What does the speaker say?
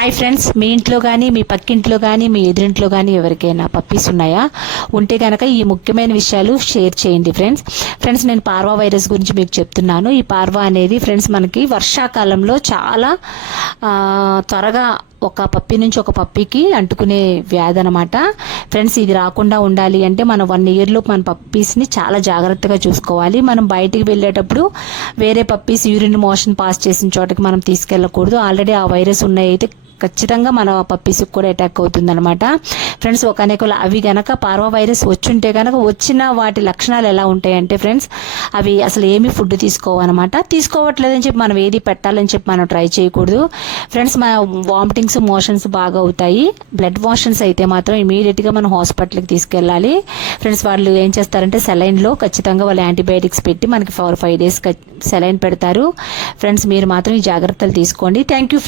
Hi friends, మీ ఇంట్లో కానీ మీ పక్కింట్లో కానీ మీ ఎదురింట్లో కానీ ఎవరికైనా పప్పీస్ ఉన్నాయా? ఉంటే కనుక ఈ ముఖ్యమైన విషయాలు షేర్ చేయండి ఫ్రెండ్స్ నేను పార్వా వైరస్ గురించి మీకు చెప్తున్నాను. ఈ పార్వా అనేది ఫ్రెండ్స్ మనకి వర్షాకాలంలో చాలా త్వరగా ఒక పప్పి నుంచి ఒక పప్పికి అంటుకునే వ్యాధి అనమాట. ఫ్రెండ్స్ ఇది రాకుండా ఉండాలి అంటే మనం 1 ఇయర్లో మన పప్పీస్ని చాలా జాగ్రత్తగా చూసుకోవాలి. మనం బయటికి వెళ్ళేటప్పుడు వేరే పప్పీస్ యూరిన్ మోషన్ పాస్ చేసిన చోటకి మనం తీసుకెళ్ళకూడదు. ఆల్రెడీ ఆ వైరస్ ఉన్నాయి అయితే ఖచ్చితంగా మన పప్పీస్కి కూడా అటాక్ అవుతుంది అనమాట. ఫ్రెండ్స్ అవి గనక పార్వా వైరస్ వచ్చుంటే కనుక వచ్చిన వాటి లక్షణాలు ఎలా ఉంటాయంటే ఫ్రెండ్స్ అవి అసలు ఏమి ఫుడ్ తీసుకోవన్నమాట. తీసుకోవట్లేదని చెప్పి మనం ఏది పెట్టాలని చెప్పి మనం ట్రై చేయకూడదు. ఫ్రెండ్స్ మన వామిటింగ్స్ మోషన్స్ బాగా అవుతాయి. బ్లడ్ మోషన్స్ అయితే మాత్రం ఇమీడియట్గా మనం హాస్పిటల్కి తీసుకెళ్ళాలి. ఫ్రెండ్స్ వాళ్ళు ఏం చేస్తారంటే సెలైన్లో ఖచ్చితంగా వాళ్ళు యాంటీబయాటిక్స్ పెట్టి మనకి 4-5 days సెలైన్ పెడతారు. ఫ్రెండ్స్ మీరు మాత్రం ఈ జాగ్రత్తలు తీసుకోండి. Thank you.